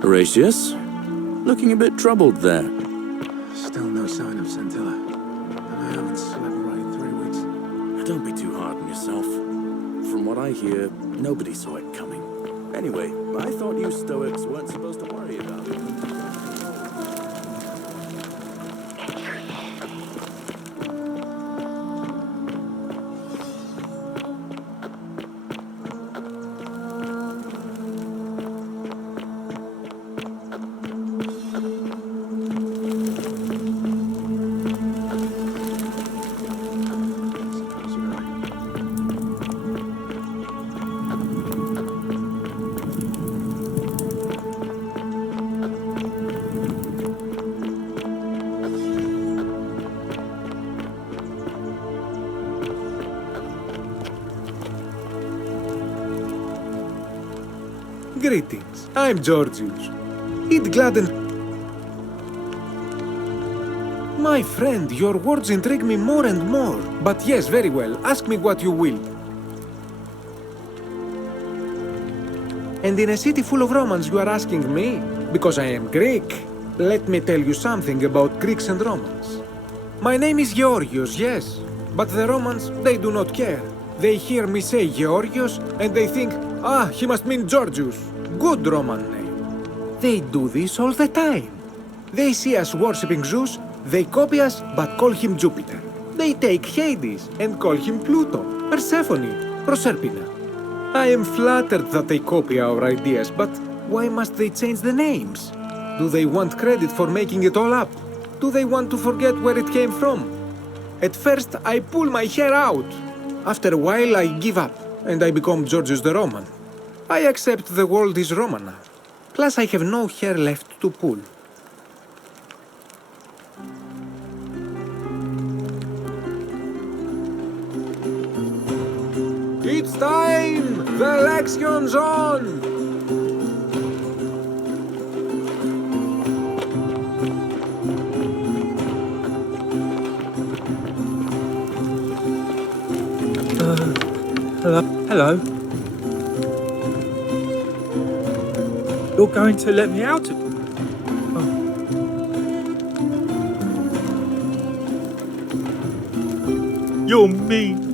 Horatius? Looking a bit troubled there. Still no sign of Scintilla. And I haven't slept right in 3 weeks. Don't be too hard on yourself. From what I hear, nobody saw it coming. Anyway, I thought you Stoics weren't supposed to worry about it. Greetings, I'm Georgius. It gladdens... My friend, your words intrigue me more and more. But yes, very well, ask me what you will. And in a city full of Romans you are asking me? Because I am Greek. Let me tell you something about Greeks and Romans. My name is Georgios, yes. But the Romans, they do not care. They hear me say Georgios, and they think, ah, he must mean Georgius. Good Roman name. They do this all the time. They see us worshipping Zeus, they copy us, but call him Jupiter. They take Hades and call him Pluto, Persephone, Proserpina. I am flattered that they copy our ideas, but why must they change the names? Do they want credit for making it all up? Do they want to forget where it came from? At first, I pull my hair out. After a while, I give up, and I become Georgius the Roman. I accept the world is Roman now. Plus, I have no hair left to pull. It's time! The Lexion's on! Hello. You're going to let me out? Oh. You're mean.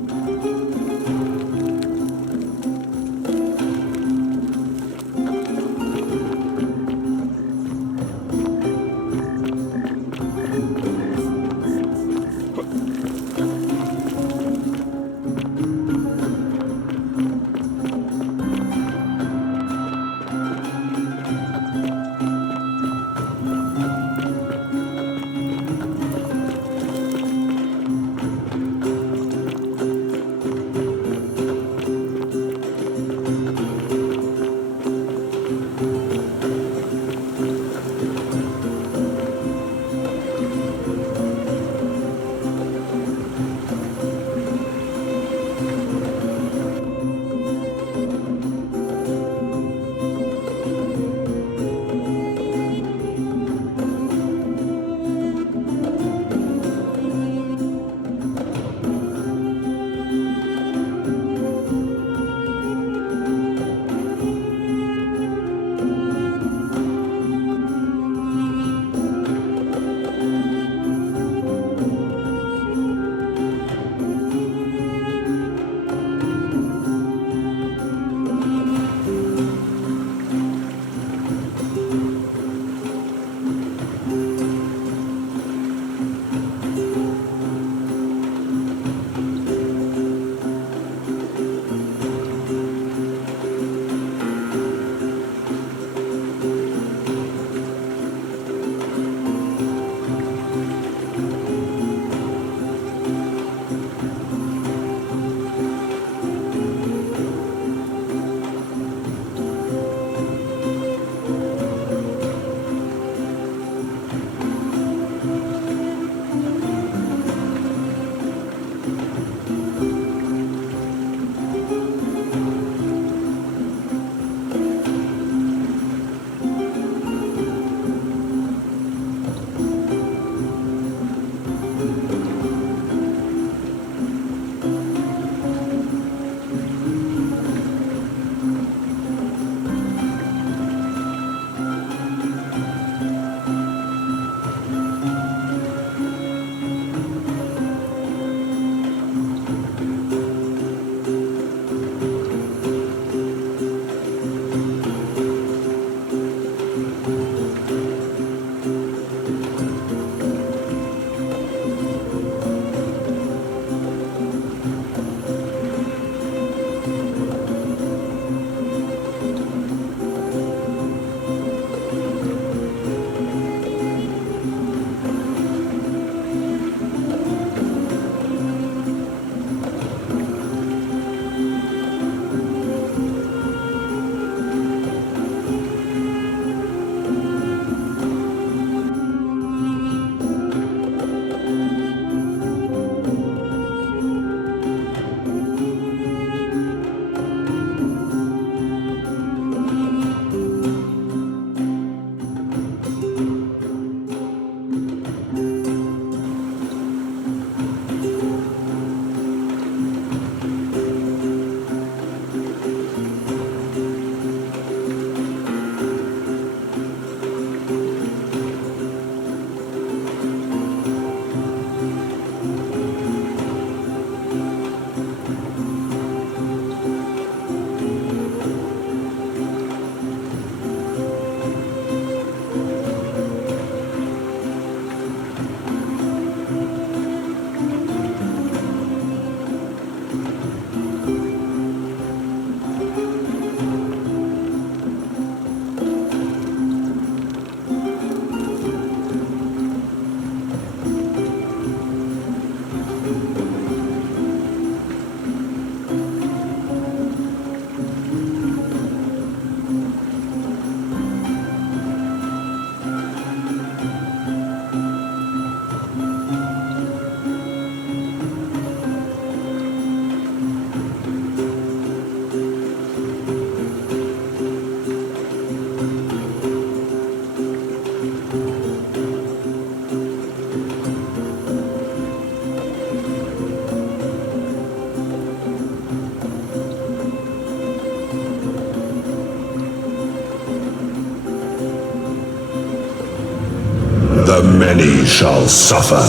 many shall suffer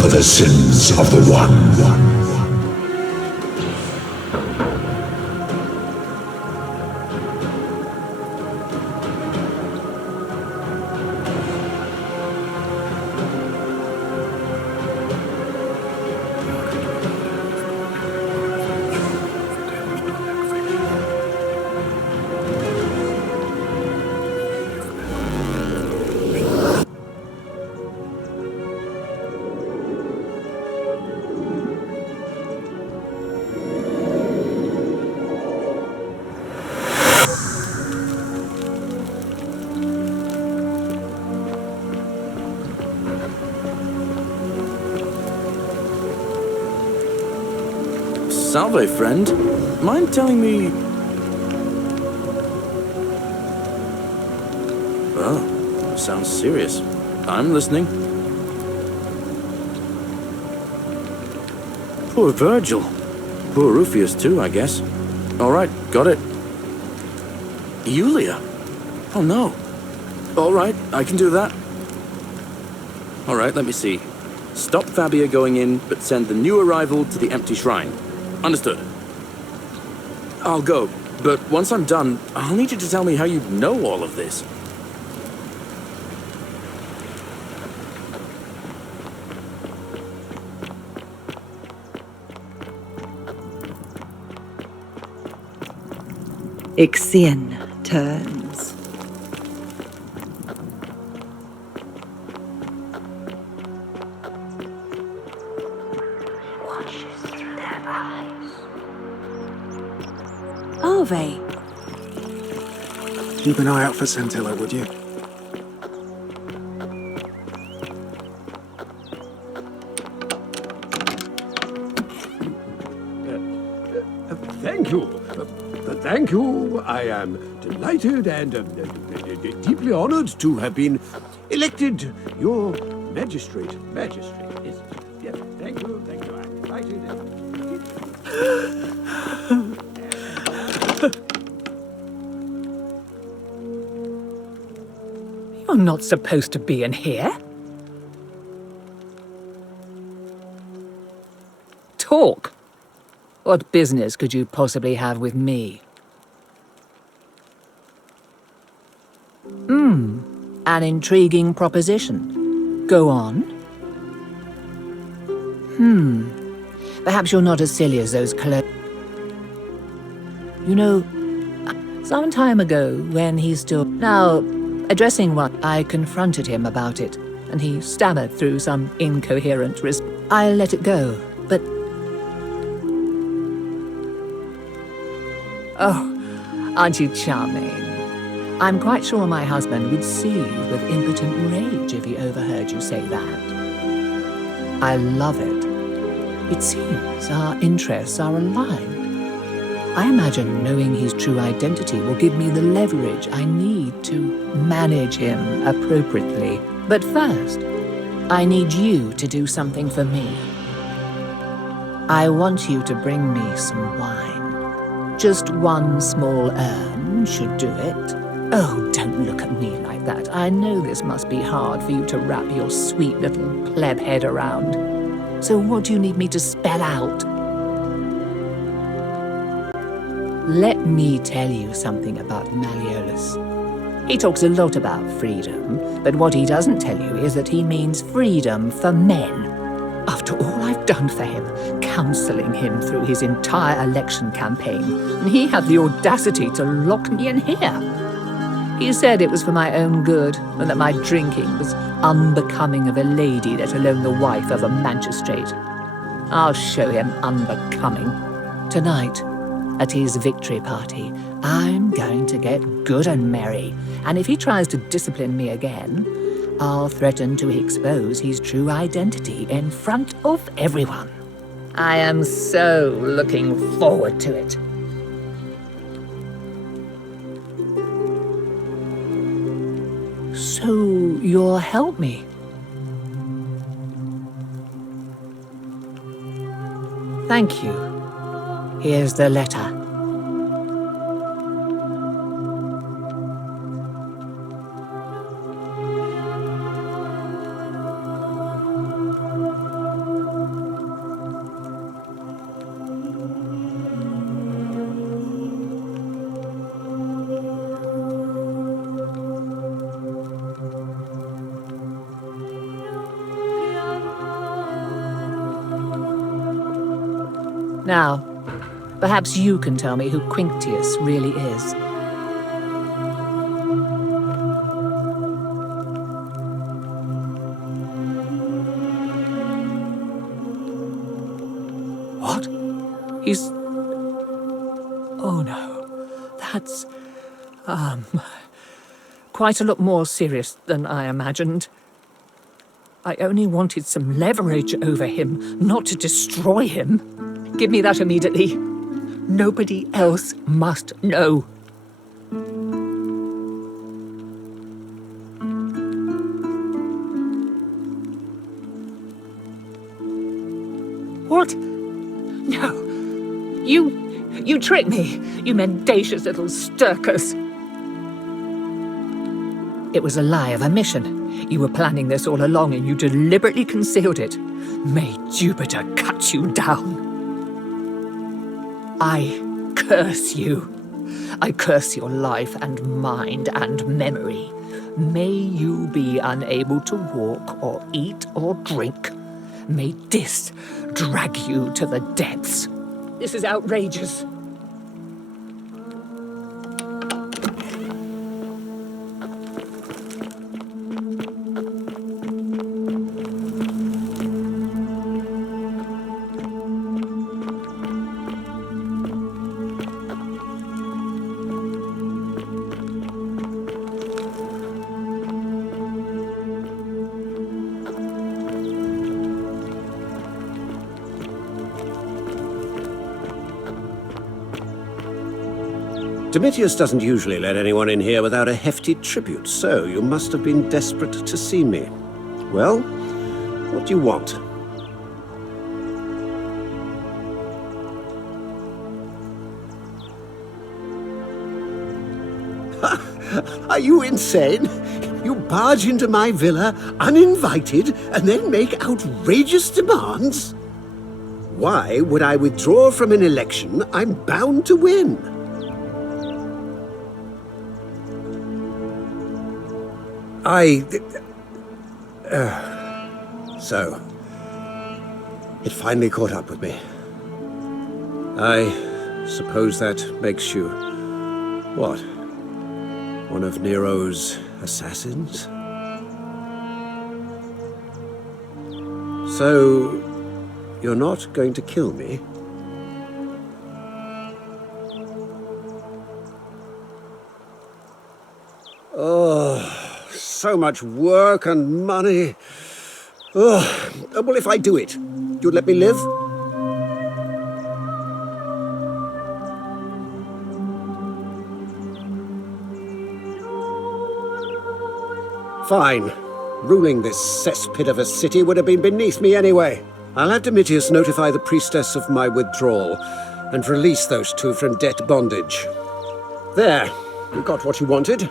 for the sins of the one. Salve, friend. Mind telling me... Oh, sounds serious. I'm listening. Poor Virgil. Poor Rufius too, I guess. All right, got it. Yulia? Oh no. All right, I can do that. All right, let me see. Stop Fabia going in, but send the new arrival to the empty shrine. Understood. I'll go, but once I'm done, I'll need you to tell me how you know all of this. Ixion turns. Are they? Keep an eye out for Scintilla, would you? Thank you. Thank you. I am delighted and deeply honored to have been elected your magistrate. Yes. Thank you. I'm delighted. You're not supposed to be in here. Talk. What business could you possibly have with me? An intriguing proposition. Go on. Perhaps you're not as silly as those You know, some time ago, when he still... Now, addressing what I confronted him about it, and he stammered through some incoherent I let it go, but... Oh, aren't you charming? I'm quite sure my husband would seethe with impotent rage if he overheard you say that. I love it. It seems our interests are aligned. I imagine knowing his true identity will give me the leverage I need to manage him appropriately. But first, I need you to do something for me. I want you to bring me some wine. Just one small urn should do it. Oh, don't look at me like that. I know this must be hard for you to wrap your sweet little pleb head around. So what do you need me to spell out? Let me tell you something about Malleolus. He talks a lot about freedom, but what he doesn't tell you is that he means freedom for men. After all I've done for him, counseling him through his entire election campaign, and he had the audacity to lock me in here. He said it was for my own good, and that my drinking was unbecoming of a lady, let alone the wife of a magistrate. I'll show him unbecoming. Tonight, at his victory party, I'm going to get good and merry, and if he tries to discipline me again, I'll threaten to expose his true identity in front of everyone. I am so looking forward to it. So you'll help me? Thank you. Here's the letter. Now, perhaps you can tell me who Quinctius really is. What? He's... Oh no, that's... quite a lot more serious than I imagined. I only wanted some leverage over him, not to destroy him. Give me that immediately. Nobody else must know. What? No. You tricked me, you mendacious little stirkers. It was a lie of a mission. You were planning this all along and you deliberately concealed it. May Jupiter cut you down. I curse you. I curse your life and mind and memory. May you be unable to walk or eat or drink. May this drag you to the depths. This is outrageous. Domitius doesn't usually let anyone in here without a hefty tribute, so you must have been desperate to see me. Well, what do you want? Are you insane? You barge into my villa uninvited and then make outrageous demands? Why would I withdraw from an election I'm bound to win? So, it finally caught up with me. I suppose that makes you, what, one of Nero's assassins? So, you're not going to kill me? So much work and money. Well, if I do it, you'd let me live? Fine. Ruling this cesspit of a city would have been beneath me anyway. I'll have Domitius notify the priestess of my withdrawal and release those two from debt bondage. There, you got what you wanted.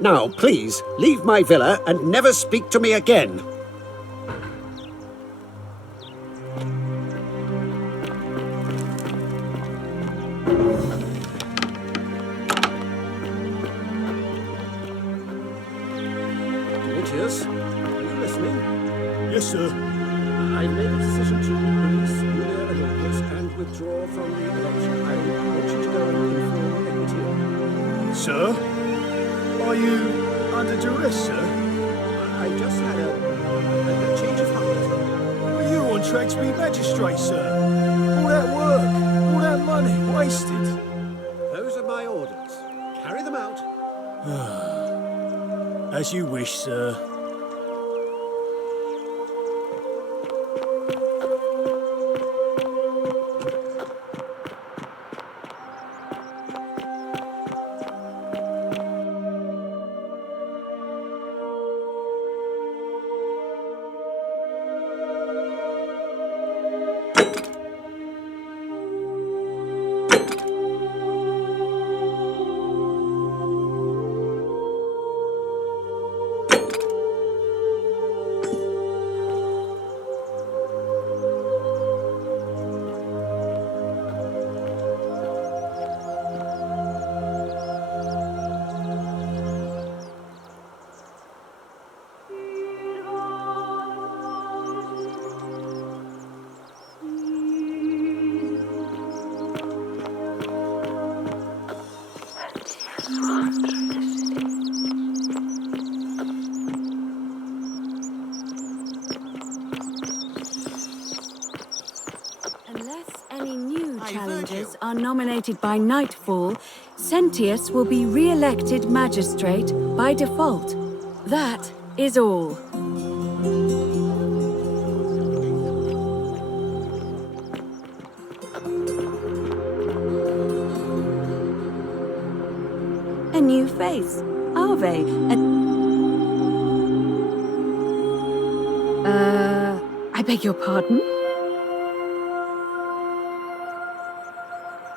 Now, please, leave my villa and never speak to me again. Domitius, are you listening? Yes, sir. I've made a decision to release Julia Adolphus and withdraw from the election. I want you to go and inform Equitium. Sir? Are you under duress, sir? I just had a change of heart. Were you on track to be magistrate, sir? All that work, all that money, wasted. Those are my orders. Carry them out. As you wish, sir. challengers are nominated by nightfall, Sentius will be re-elected magistrate by default. That is all. A new face. Ave. I beg your pardon?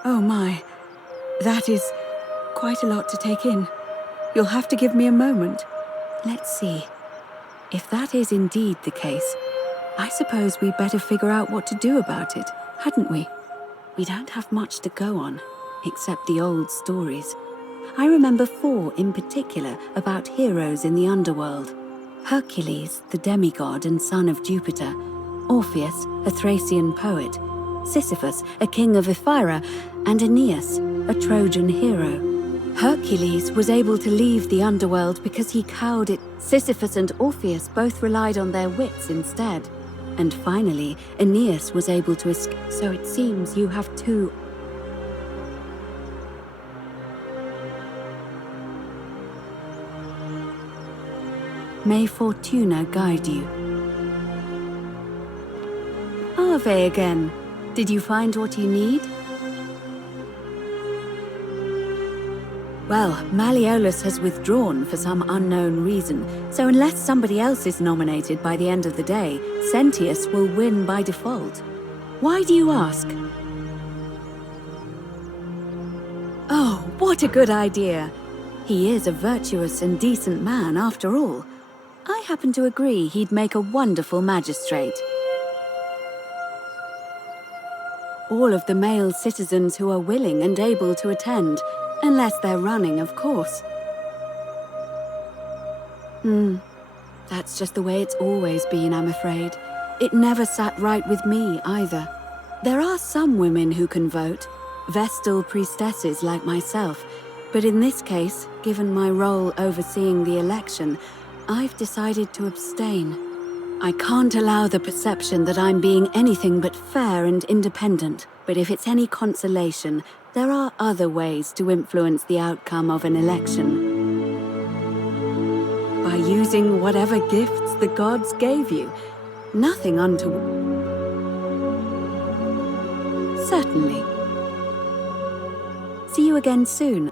Oh my. That is quite a lot to take in. You'll have to give me a moment. Let's see. If that is indeed the case, I suppose we'd better figure out what to do about it, hadn't we? We don't have much to go on, except the old stories. I remember 4 in particular about heroes in the underworld. Hercules, the demigod and son of Jupiter. Orpheus, a Thracian poet. Sisyphus, a king of Ephyra. And Aeneas, a Trojan hero. Hercules was able to leave the underworld because he cowed it. Sisyphus and Orpheus both relied on their wits instead. And finally, Aeneas was able to escape. So it seems you have 2. May Fortuna guide you. Ave again. Did you find what you need? Well, Malleolus has withdrawn for some unknown reason, so unless somebody else is nominated by the end of the day, Sentius will win by default. Why do you ask? Oh, what a good idea! He is a virtuous and decent man after all. I happen to agree he'd make a wonderful magistrate. All of the male citizens who are willing and able to attend, unless they're running, of course. That's just the way it's always been, I'm afraid. It never sat right with me, either. There are some women who can vote, Vestal priestesses like myself, but in this case, given my role overseeing the election, I've decided to abstain. I can't allow the perception that I'm being anything but fair and independent, but if it's any consolation, there are other ways to influence the outcome of an election. By using whatever gifts the gods gave you. Nothing untoward. Certainly. See you again soon.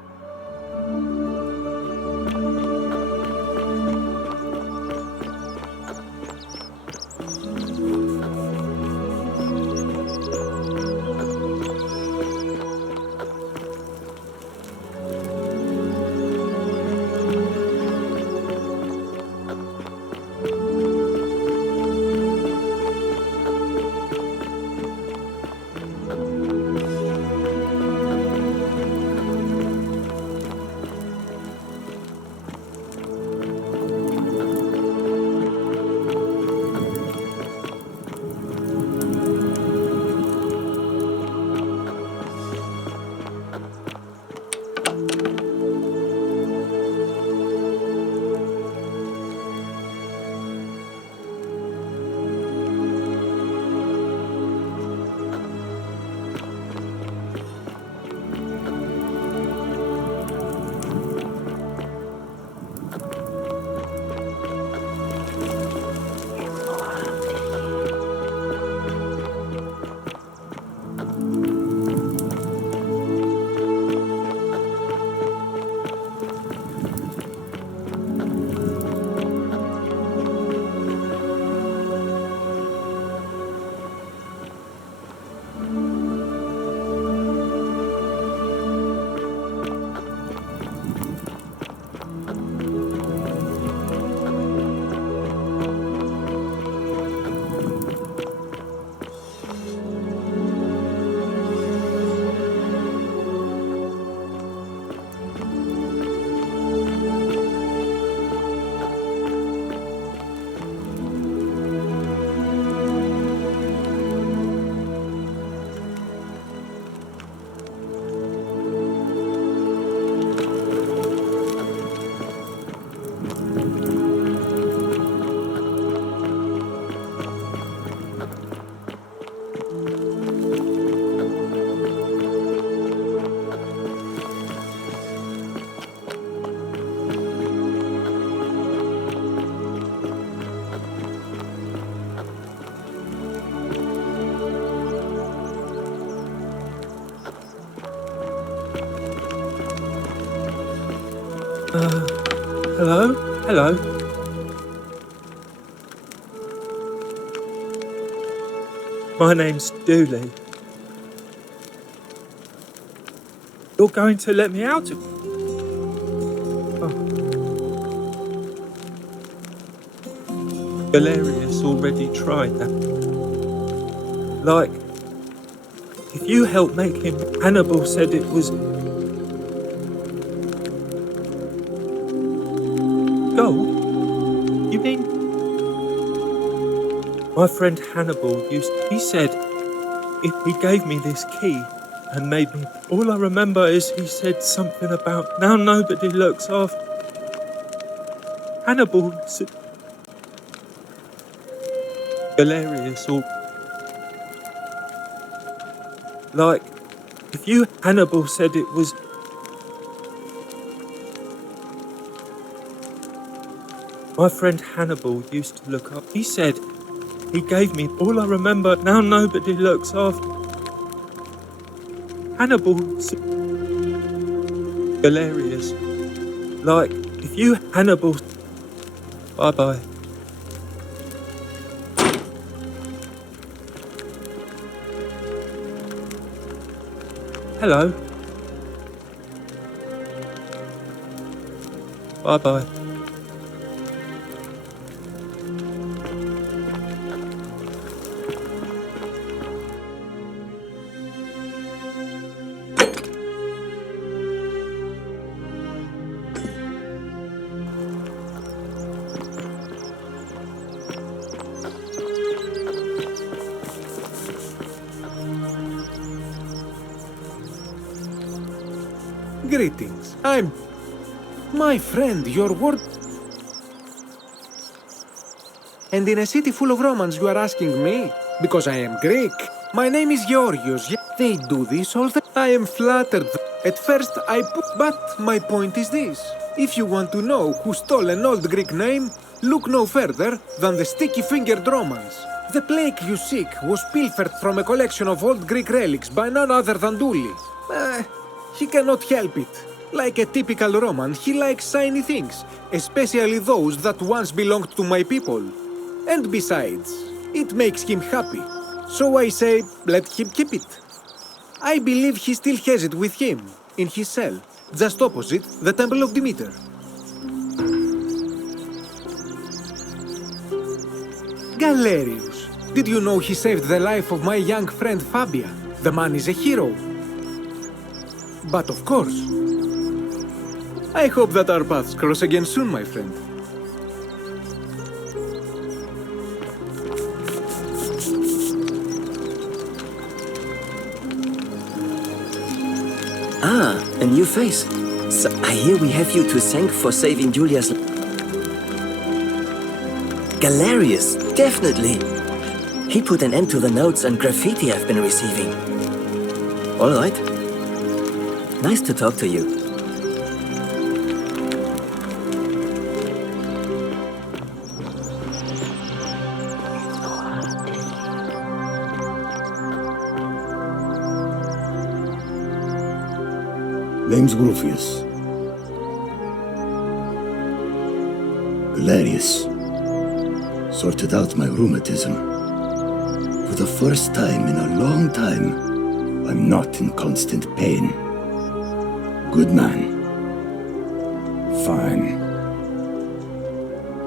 Hello. My name's Dooley. You're going to let me out? Galerius already tried that. Like, if you help make him, Hannibal said it was gold. You mean? My friend Hannibal he said if he gave me this key and made me, all I remember is he said something about now nobody looks after. Hannibal said, Galerius or like, if you, Hannibal said it was my friend Hannibal used to look up. He said he gave me, all I remember, now nobody looks after. Hannibal said, Galerius, like, if you, Hannibal, bye-bye. Hello. Bye-bye. Greetings. I'm... My friend, your word... And in a city full of Romans you are asking me? Because I am Greek. My name is Georgios. They do this all the... I am flattered. At first I put... But my point is this. If you want to know who stole an old Greek name, look no further than the sticky-fingered Romans. The plague you seek was pilfered from a collection of old Greek relics by none other than Dooley. He cannot help it. Like a typical Roman, he likes shiny things, especially those that once belonged to my people. And besides, it makes him happy. So I say, let him keep it. I believe he still has it with him, in his cell, just opposite the Temple of Demeter. Galerius, did you know he saved the life of my young friend Fabia? The man is a hero. But of course, I hope that our paths cross again soon, my friend. Ah, a new face. So I hear we have you to thank for saving Julia's... Galerius, definitely. He put an end to the notes and graffiti I've been receiving. All right. Nice to talk to you. Name's Rufius. Galerius. Sorted out my rheumatism. For the first time in a long time, I'm not in constant pain. Good man. Fine.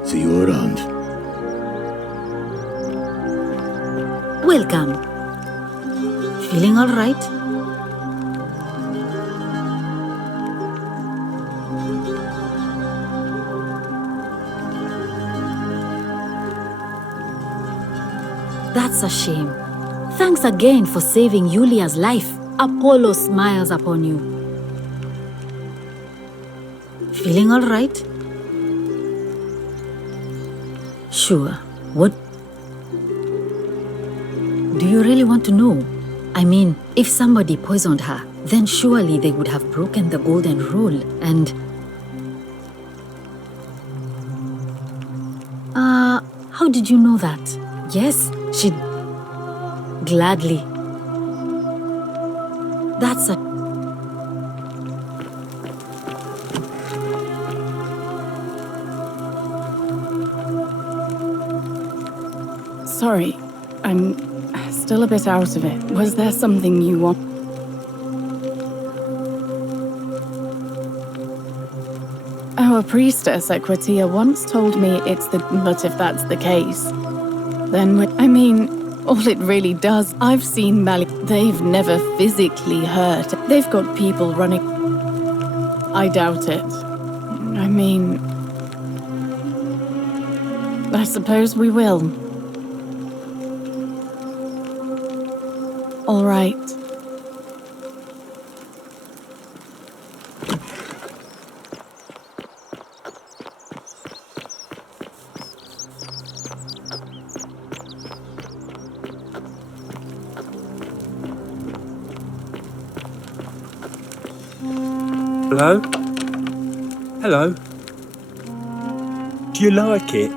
See you around. Welcome. Feeling all right? That's a shame. Thanks again for saving Julia's life. Apollo smiles upon you. Feeling all right? Sure. What? Do you really want to know? I mean, if somebody poisoned her, then surely they would have broken the golden rule and... how did you know that? Yes, she'd gladly. That's a... Sorry, I'm still a bit out of it. Was there something you want? Our priestess, Equitia, once told me it's the... But if that's the case, then... I mean, all it really does... I've seen They've never physically hurt. They've got people running... I doubt it. I mean... I suppose we will. All right. Hello? Hello? Do you like it?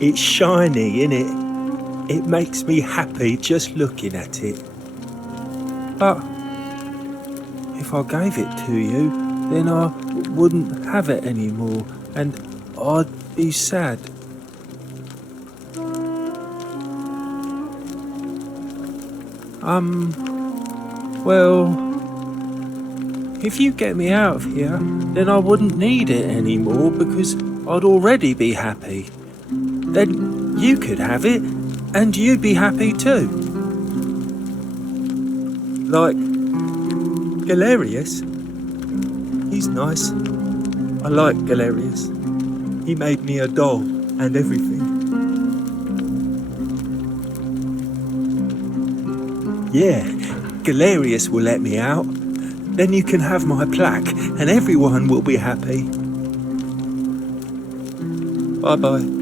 It's shiny, innit? It makes me happy just looking at it. But if I gave it to you, then I wouldn't have it anymore, and I'd be sad. Well, if you get me out of here, then I wouldn't need it anymore because I'd already be happy. Then you could have it, and you'd be happy too. Like Galerius. He's nice. I like Galerius. He made me a doll and everything. Yeah, Galerius will let me out. Then you can have my plaque and everyone will be happy. Bye-bye.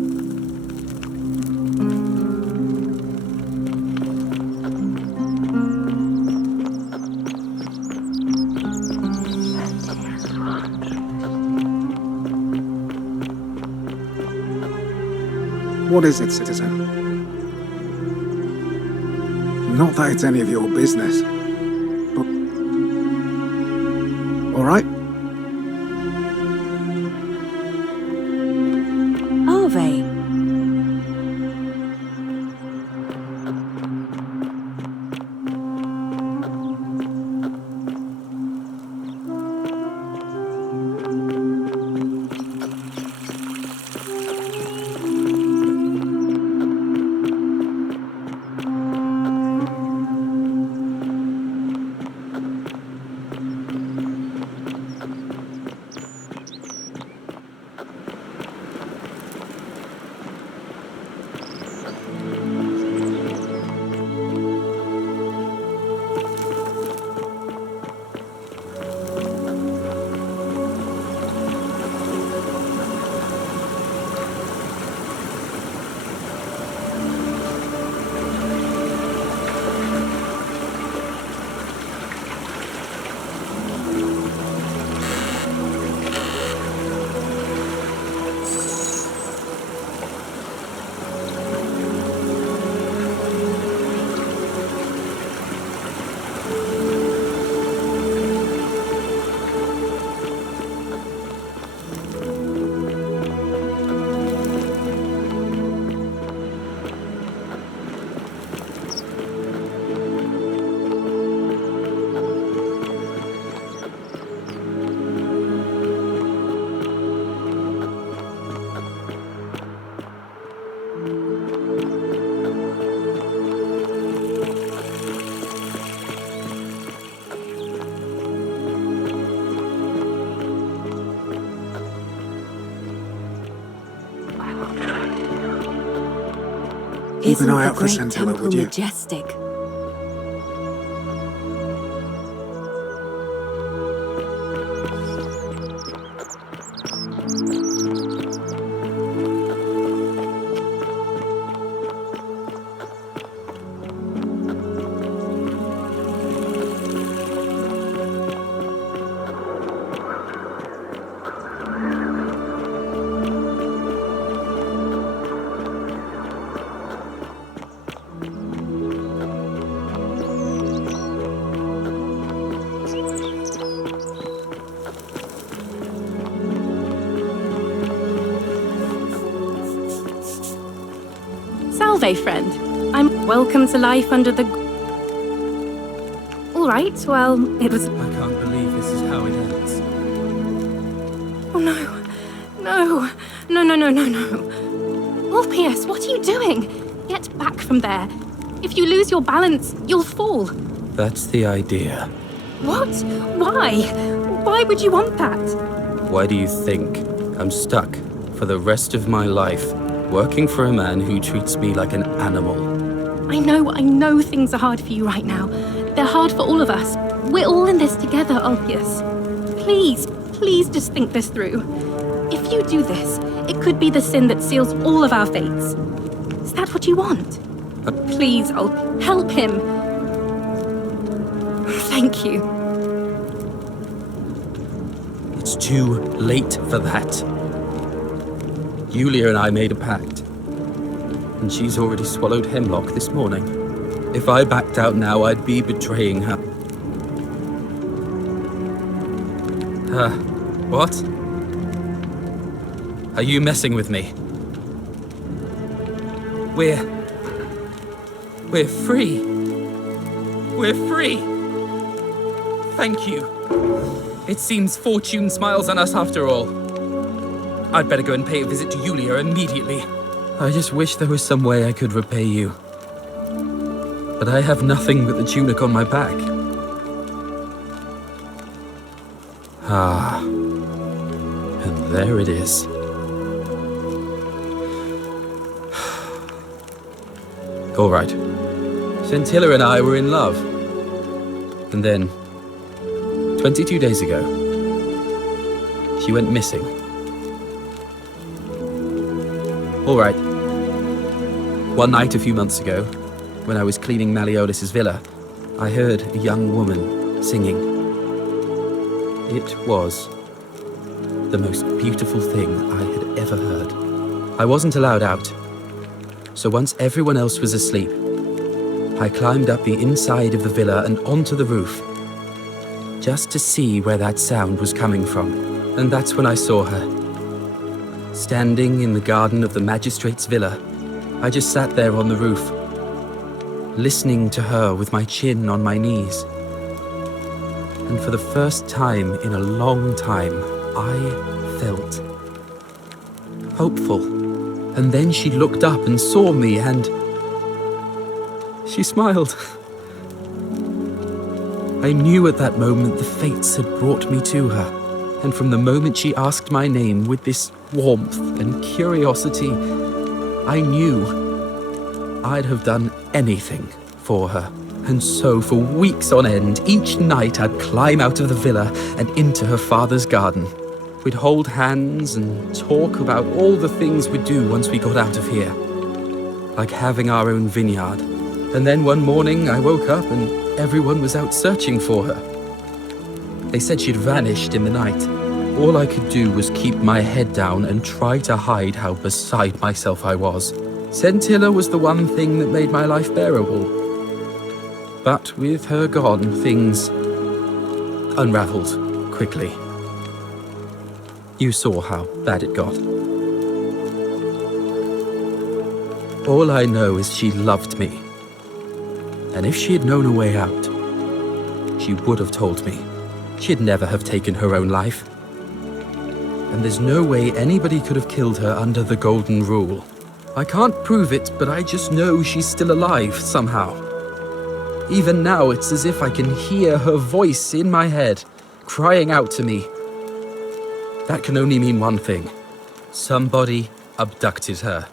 What is it, citizen? Not that it's any of your business, but... All right? Arve. Keep an eye out for Isn't the Santilla, great would you? temple majestic? Salve, friend. I'm welcome to life under the... All right, well, it was... I can't believe this is how it ends. Oh, no. No. No, no, no, no, no. Orpheus, what are you doing? Get back from there. If you lose your balance, you'll fall. That's the idea. What? Why? Why would you want that? Why do you think I'm stuck for the rest of my life working for a man who treats me like an animal? I know things are hard for you right now. They're hard for all of us. We're all in this together, Orpheus. Please just think this through. If you do this, it could be the sin that seals all of our fates. Is that what you want? Please, help him. Thank you. It's too late for that. Yulia and I made a pact, and she's already swallowed hemlock this morning. If I backed out now, I'd be betraying her. What? Are you messing with me? We're free. We're free. Thank you. It seems fortune smiles on us after all. I'd better go and pay a visit to Yulia immediately. I just wish there was some way I could repay you. But I have nothing but the tunic on my back. And there it is. All right. Scintilla and I were in love. And then, 22 days ago, she went missing. All right. One night a few months ago, when I was cleaning Malleolus's villa, I heard a young woman singing. It was the most beautiful thing I had ever heard. I wasn't allowed out, so once everyone else was asleep, I climbed up the inside of the villa and onto the roof, just to see where that sound was coming from. And that's when I saw her, standing in the garden of the magistrate's villa. I just sat there on the roof, listening to her with my chin on my knees. And for the first time in a long time, I felt hopeful. And then she looked up and saw me, and she smiled. I knew at that moment the fates had brought me to her. And from the moment she asked my name with this warmth and curiosity, I knew I'd have done anything for her. And so for weeks on end, each night I'd climb out of the villa and into her father's garden. We'd hold hands and talk about all the things we'd do once we got out of here. Like having our own vineyard. And then one morning I woke up and everyone was out searching for her. They said she'd vanished in the night. All I could do was keep my head down and try to hide how beside myself I was. Scintilla was the one thing that made my life bearable. But with her gone, things unraveled quickly. You saw how bad it got. All I know is she loved me. And if she had known a way out, she would have told me. She'd never have taken her own life. And there's no way anybody could have killed her under the Golden Rule. I can't prove it, but I just know she's still alive somehow. Even now, it's as if I can hear her voice in my head, crying out to me. That can only mean one thing. Somebody abducted her.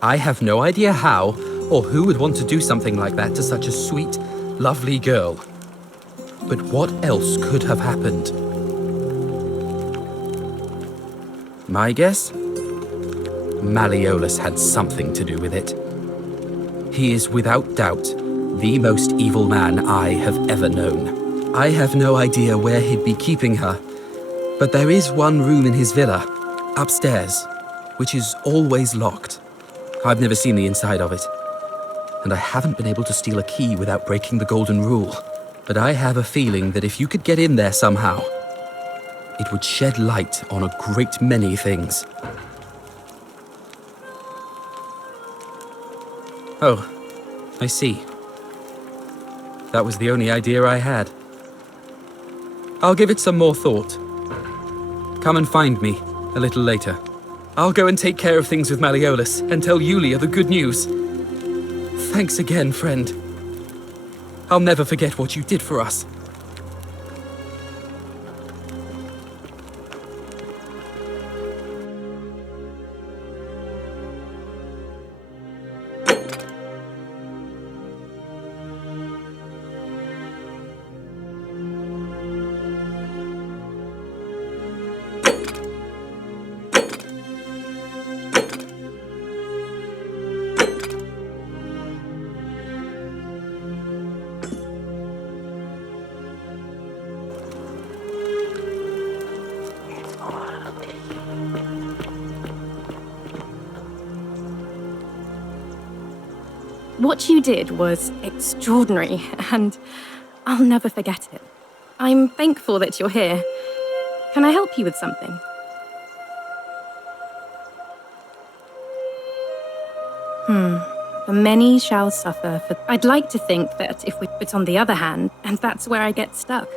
I have no idea how, or who would want to do something like that to such a sweet, lovely girl. But what else could have happened? My guess? Malleolus had something to do with it. He is without doubt the most evil man I have ever known. I have no idea where he'd be keeping her, but there is one room in his villa, upstairs, which is always locked. I've never seen the inside of it, and I haven't been able to steal a key without breaking the Golden Rule. But I have a feeling that if you could get in there somehow, it would shed light on a great many things. Oh, I see. That was the only idea I had. I'll give it some more thought. Come and find me a little later. I'll go and take care of things with Malleolus and tell Yulia the good news. Thanks again, friend. I'll never forget what you did for us. What you did was extraordinary, and I'll never forget it. I'm thankful that you're here. Can I help you with something? The many shall suffer for... I'd like to think that if we... But on the other hand, and that's where I get stuck.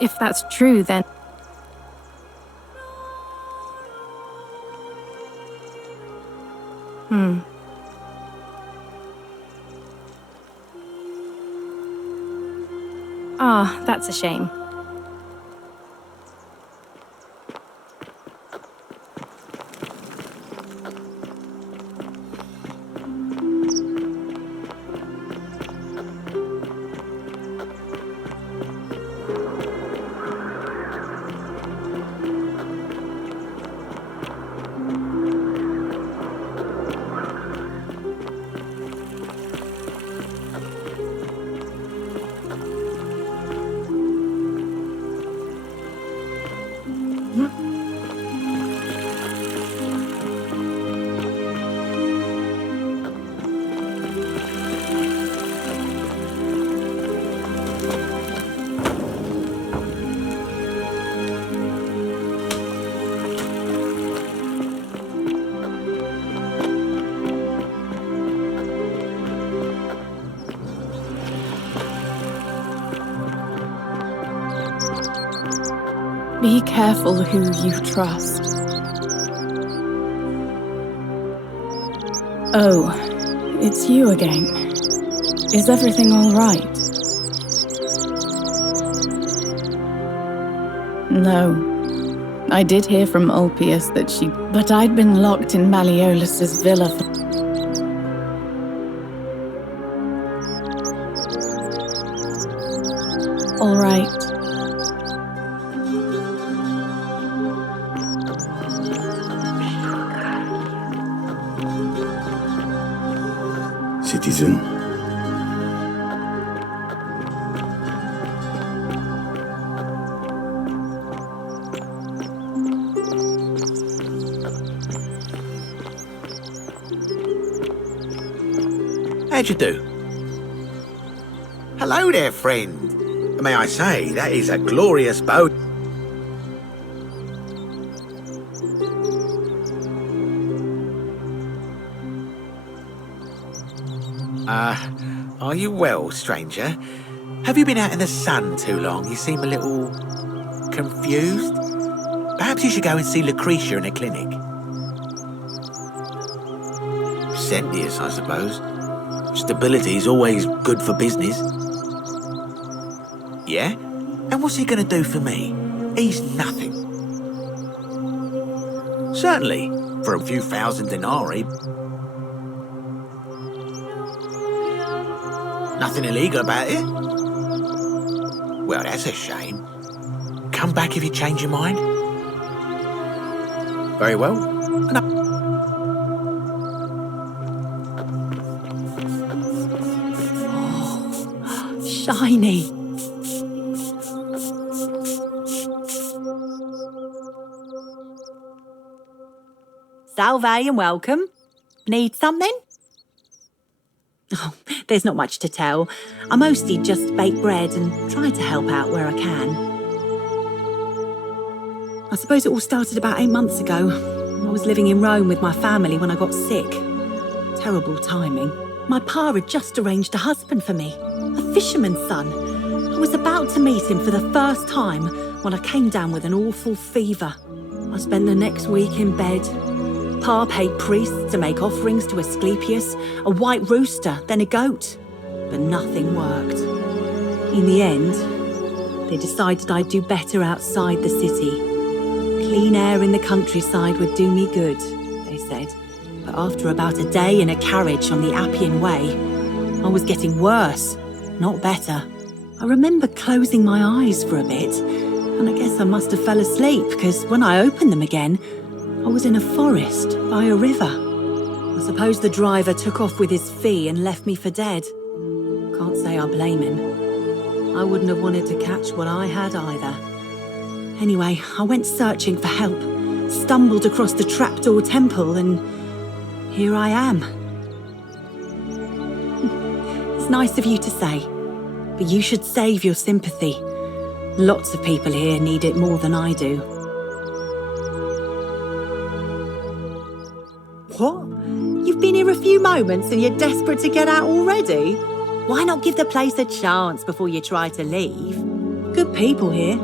If that's true, then... Ah, that's a shame. Be careful who you trust. Oh, it's you again. Is everything all right? No. I did hear from Ulpius that she... But I'd been locked in Malleolus's villa for... All right. Citizen. How'd you do? Hello there, friend. May I say, that is a glorious boat. Are you well, stranger? Have you been out in the sun too long? You seem a little... confused? Perhaps you should go and see Lucretia in a clinic. Sentius, I suppose. Stability is always good for business. Yeah? And what's he going to do for me? He's nothing. Certainly, for a few thousand denarii. Nothing illegal about it. Well, that's a shame. Come back if you change your mind. Very well. Shiny. Salve and welcome. Need something? Oh, there's not much to tell. I mostly just bake bread and try to help out where I can. I suppose it all started about 8 months ago. I was living in Rome with my family when I got sick. Terrible timing. My pa had just arranged a husband for me, a fisherman's son. I was about to meet him for the first time when I came down with an awful fever. I spent the next week in bed. Pa paid priests to make offerings to Asclepius, a white rooster, then a goat. But nothing worked. In the end, they decided I'd do better outside the city. Clean air in the countryside would do me good, they said. But after about a day in a carriage on the Appian Way, I was getting worse, not better. I remember closing my eyes for a bit, and I guess I must have fell asleep, because when I opened them again, I was in a forest by a river. I suppose the driver took off with his fee and left me for dead. Can't say I blame him. I wouldn't have wanted to catch what I had either. Anyway, I went searching for help, stumbled across the trapdoor temple, and here I am. It's nice of you to say, but you should save your sympathy. Lots of people here need it more than I do. What? You've been here a few moments and you're desperate to get out already? Why not give the place a chance before you try to leave? Good people here.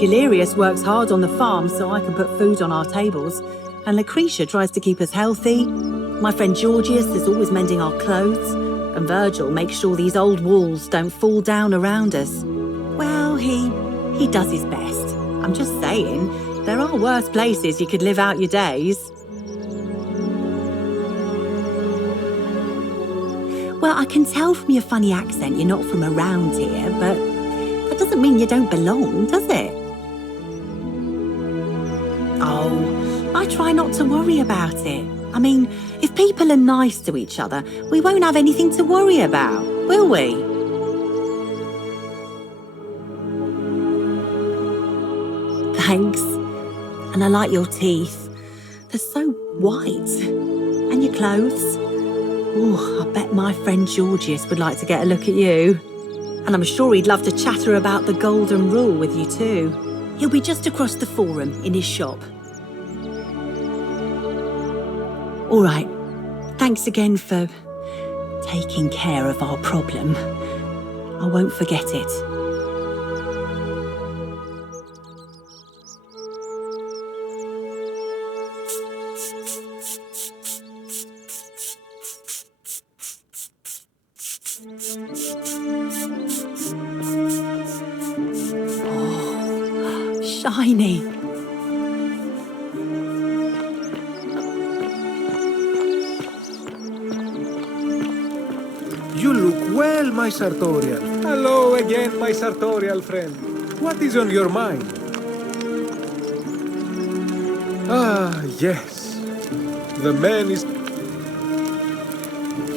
Galerius works hard on the farm so I can put food on our tables, and Lucretia tries to keep us healthy. My friend Georgius is always mending our clothes, and Virgil makes sure these old walls don't fall down around us. Well, he does his best. I'm just saying, there are worse places you could live out your days. Well, I can tell from your funny accent you're not from around here, but that doesn't mean you don't belong, does it? Oh, I try not to worry about it. I mean, if people are nice to each other, we won't have anything to worry about, will we? Thanks. And I like your teeth. They're so white. And your clothes. Oh, I bet my friend Georgius would like to get a look at you. And I'm sure he'd love to chatter about the Golden Rule with you too. He'll be just across the forum in his shop. All right. Thanks again for taking care of our problem. I won't forget it. Oh, shiny. You look well, my sartorial. Hello again, my sartorial friend. What is on your mind? Ah, yes. The man is...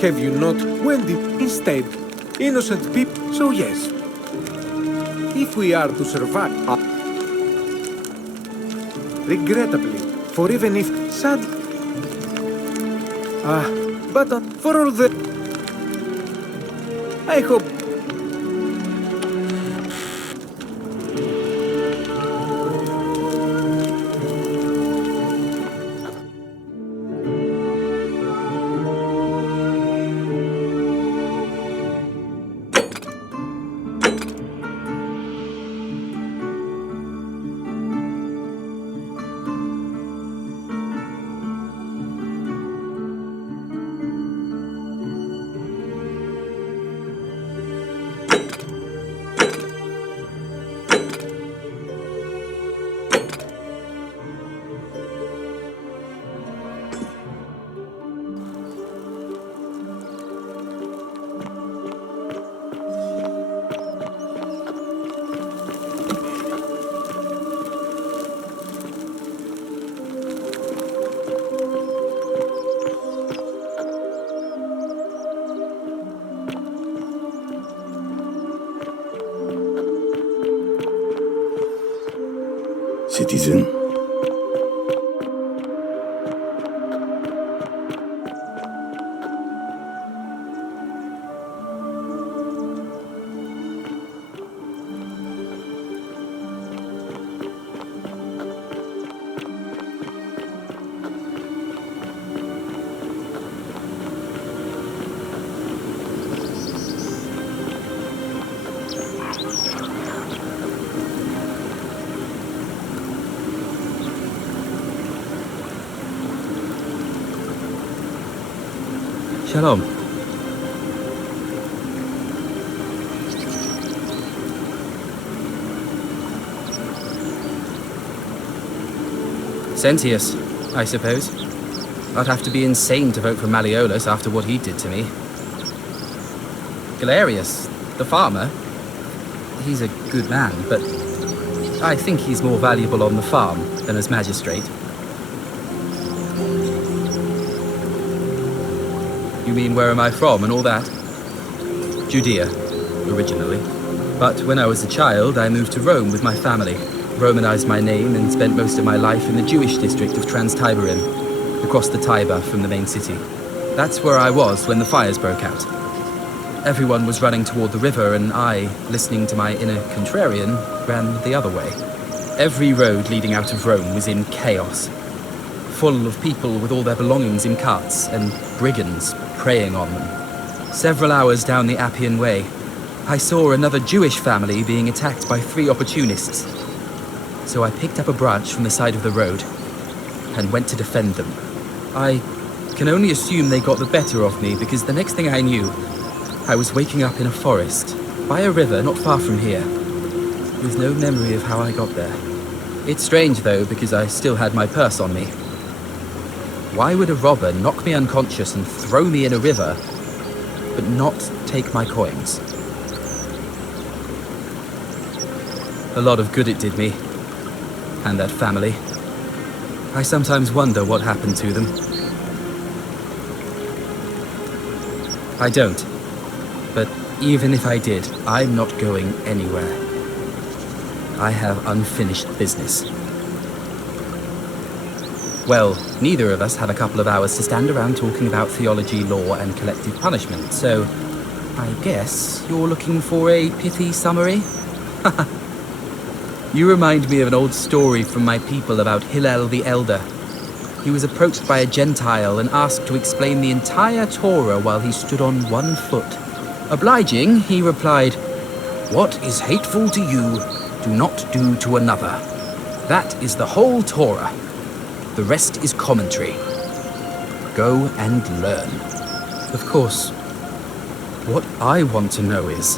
Have you not? Wendy, instead, innocent people. So yes, if we are to survive... regrettably, for even if sad... but for all the... I hope... Citizen. Shalom. Sentius, I suppose. I'd have to be insane to vote for Malleolus after what he did to me. Galerius, the farmer, he's a good man, but I think he's more valuable on the farm than as magistrate. You mean where am I from and all that? Judea, originally. But when I was a child, I moved to Rome with my family, Romanized my name and spent most of my life in the Jewish district of Trans-Tiberim, across the Tiber from the main city. That's where I was when the fires broke out. Everyone was running toward the river and I, listening to my inner contrarian, ran the other way. Every road leading out of Rome was in chaos, full of people with all their belongings in carts and brigands preying on them. Several hours down the Appian Way, I saw another Jewish family being attacked by 3 opportunists. So I picked up a branch from the side of the road and went to defend them. I can only assume they got the better of me because the next thing I knew, I was waking up in a forest, by a river not far from here, with no memory of how I got there. It's strange though, because I still had my purse on me. Why would a robber knock me unconscious and throw me in a river, but not take my coins? A lot of good it did me, and that family. I sometimes wonder what happened to them. I don't. But even if I did, I'm not going anywhere. I have unfinished business. Well, neither of us have a couple of hours to stand around talking about theology, law, and collective punishment, so I guess you're looking for a pithy summary? You remind me of an old story from my people about Hillel the Elder. He was approached by a Gentile and asked to explain the entire Torah while he stood on one foot. Obliging, he replied, "What is hateful to you, do not do to another. That is the whole Torah. The rest is commentary. Go and learn." Of course, what I want to know is,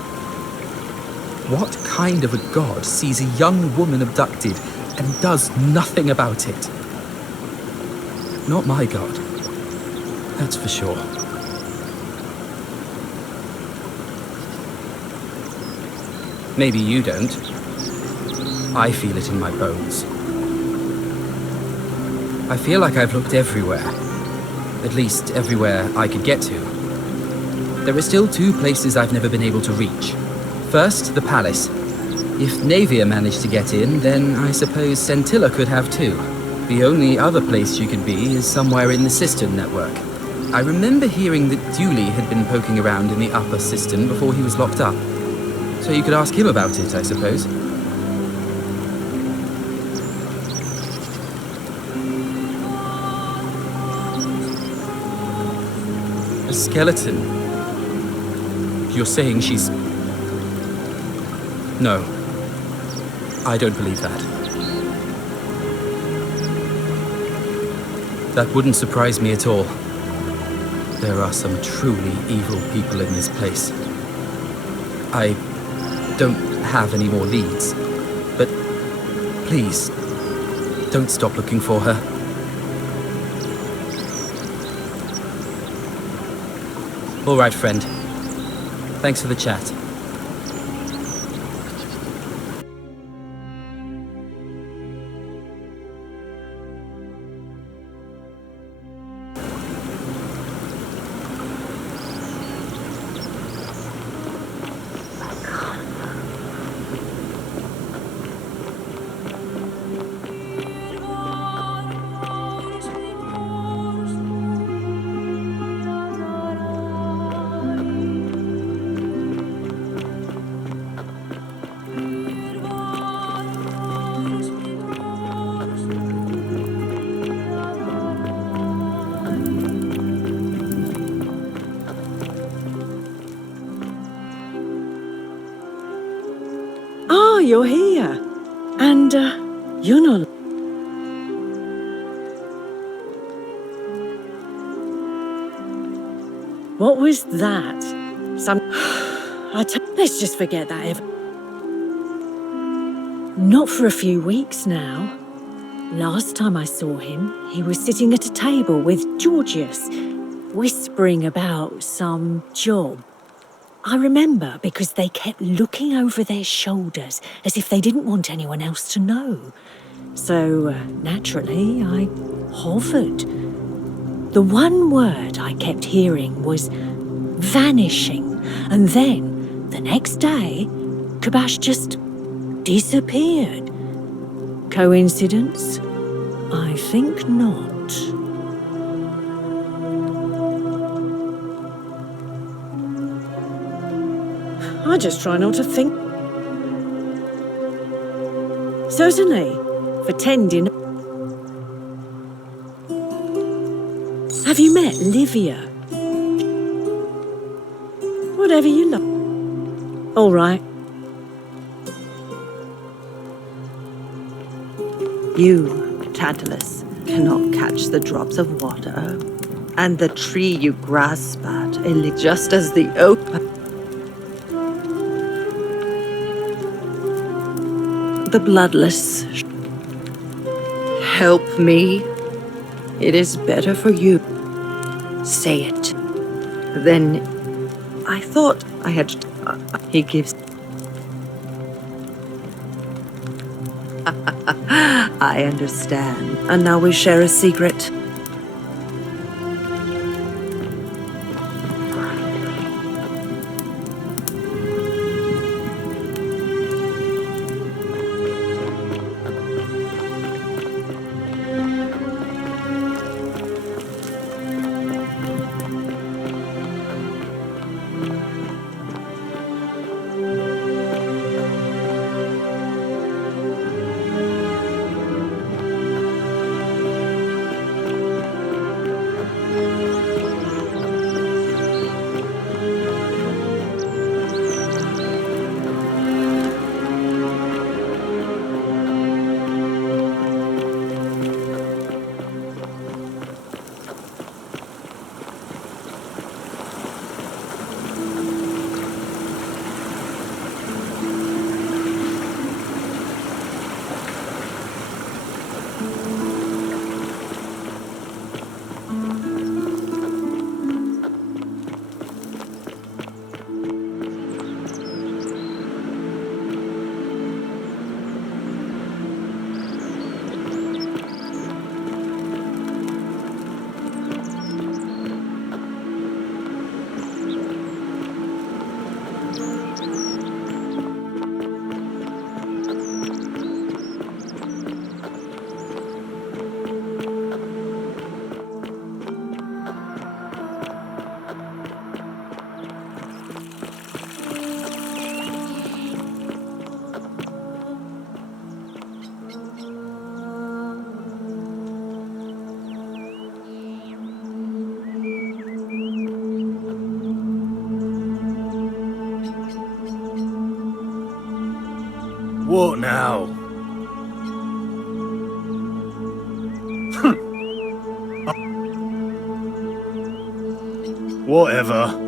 what kind of a god sees a young woman abducted and does nothing about it? Not my god, that's for sure. Maybe you don't. I feel it in my bones. I feel like I've looked everywhere. At least everywhere I could get to. There are still 2 places I've never been able to reach. First, the palace. If Navia managed to get in, then I suppose Scintilla could have too. The only other place you could be is somewhere in the cistern network. I remember hearing that Dooley had been poking around in the upper cistern before he was locked up. So you could ask him about it, I suppose. A skeleton? You're saying she's... No. I don't believe that. That wouldn't surprise me at all. There are some truly evil people in this place. I don't have any more leads, but please, don't stop looking for her. All right, friend. Thanks for the chat. You're here. And, you're not... What was that? Let's just forget that ever. Not for a few weeks now. Last time I saw him, he was sitting at a table with Georgius, whispering about some job. I remember because they kept looking over their shoulders as if they didn't want anyone else to know. So, naturally, I hovered. The one word I kept hearing was vanishing, and then, the next day, Kabash just disappeared. Coincidence? I think not. I just try not to think. Certainly, for tending. Have you met Livia? Whatever you like. All right. You, Tantalus, cannot catch the drops of water, and the tree you grasp at, just as the oak. The bloodless. Help me. It is better for you. Say it. Then I thought I had. He gives. I understand. And now we share a secret. What now? Whatever.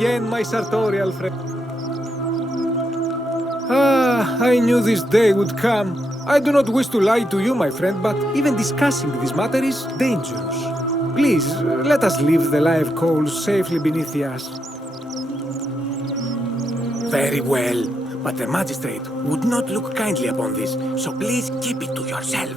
again, my sartorial friend. I knew this day would come. I do not wish to lie to you, my friend, but even discussing this matter is dangerous. Please, let us leave the live coals safely beneath the ash. Very well, but the magistrate would not look kindly upon this, so please keep it to yourself.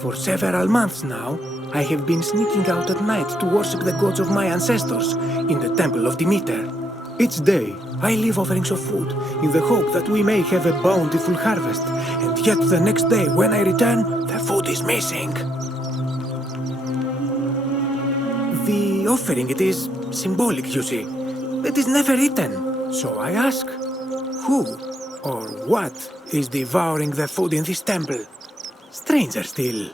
For several months now, I have been sneaking out at night to worship the gods of my ancestors in the Temple of Demeter. Each day, I leave offerings of food in the hope that we may have a bountiful harvest, and yet the next day when I return, the food is missing. The offering, it is symbolic, you see. It is never eaten. So I ask, who or what is devouring the food in this temple? Stranger still.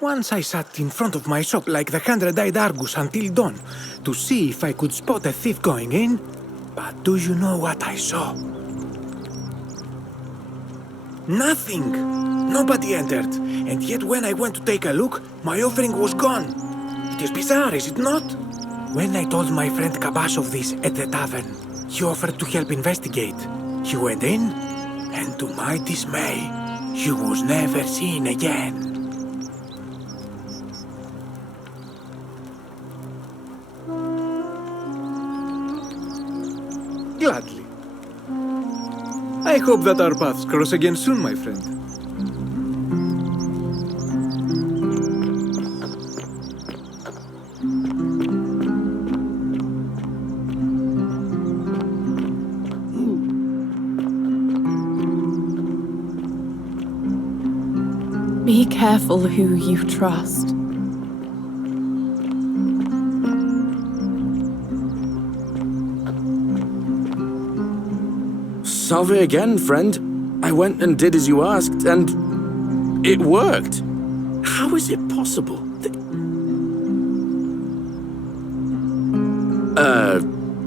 Once I sat in front of my shop like the 100-eyed Argus until dawn to see if I could spot a thief going in. But do you know what I saw? Nothing! Nobody entered. And yet when I went to take a look, my offering was gone. It is bizarre, is it not? When I told my friend Kabash of this at the tavern, he offered to help investigate. He went in, and to my dismay, he was never seen again. Gladly. I hope that our paths cross again soon, my friend. Be careful who you trust. Salve again, friend. I went and did as you asked, and it worked. How is it possible?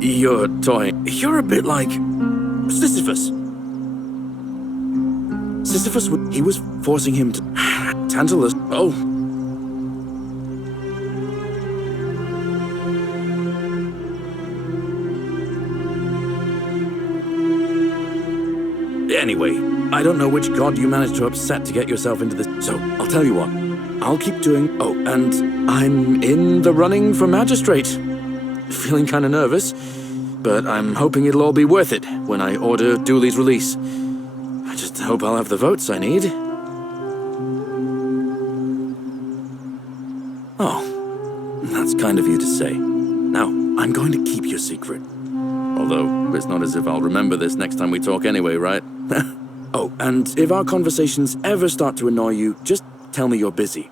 You're toying. You're a bit like Sisyphus. Sisyphus, he was forcing him to Tantalus. Oh. Anyway, I don't know which god you managed to upset to get yourself into this. So, I'll tell you what. I'll keep doing... Oh, and I'm in the running for magistrate. Feeling kind of nervous, but I'm hoping it'll all be worth it when I order Dooley's release. I just hope I'll have the votes I need. Oh, that's kind of you to say. Now, I'm going to keep your secret. Although, it's not as if I'll remember this next time we talk anyway, right? Oh, and if our conversations ever start to annoy you, just tell me you're busy.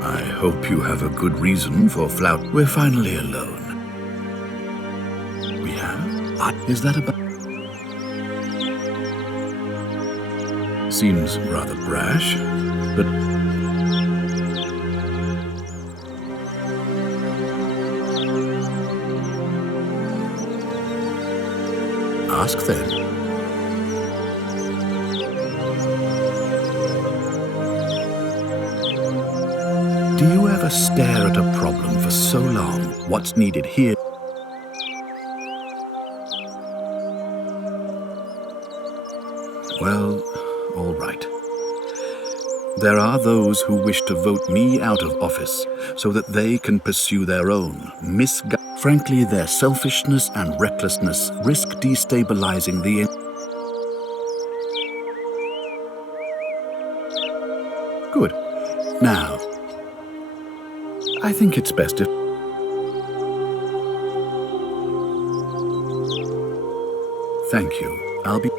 I hope you have a good reason for flout. We're finally alone. We have? Is that about? Seems rather brash, but... Ask then. Do you ever stare at a problem for so long? What's needed here? Well, all right. There are those who wish to vote me out of office so that they can pursue their own misguided. Frankly, their selfishness and recklessness risk destabilizing the... Good. Now, I think it's best if... Thank you. I'll be...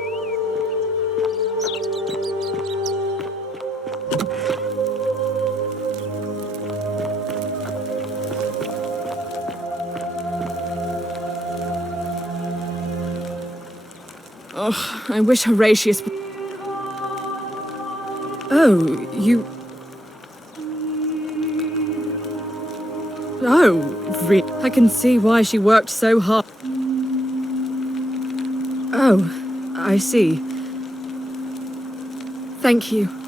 Oh, I wish Horatius would... Oh, you... Oh, I can see why she worked so hard. Oh, I see. Thank you.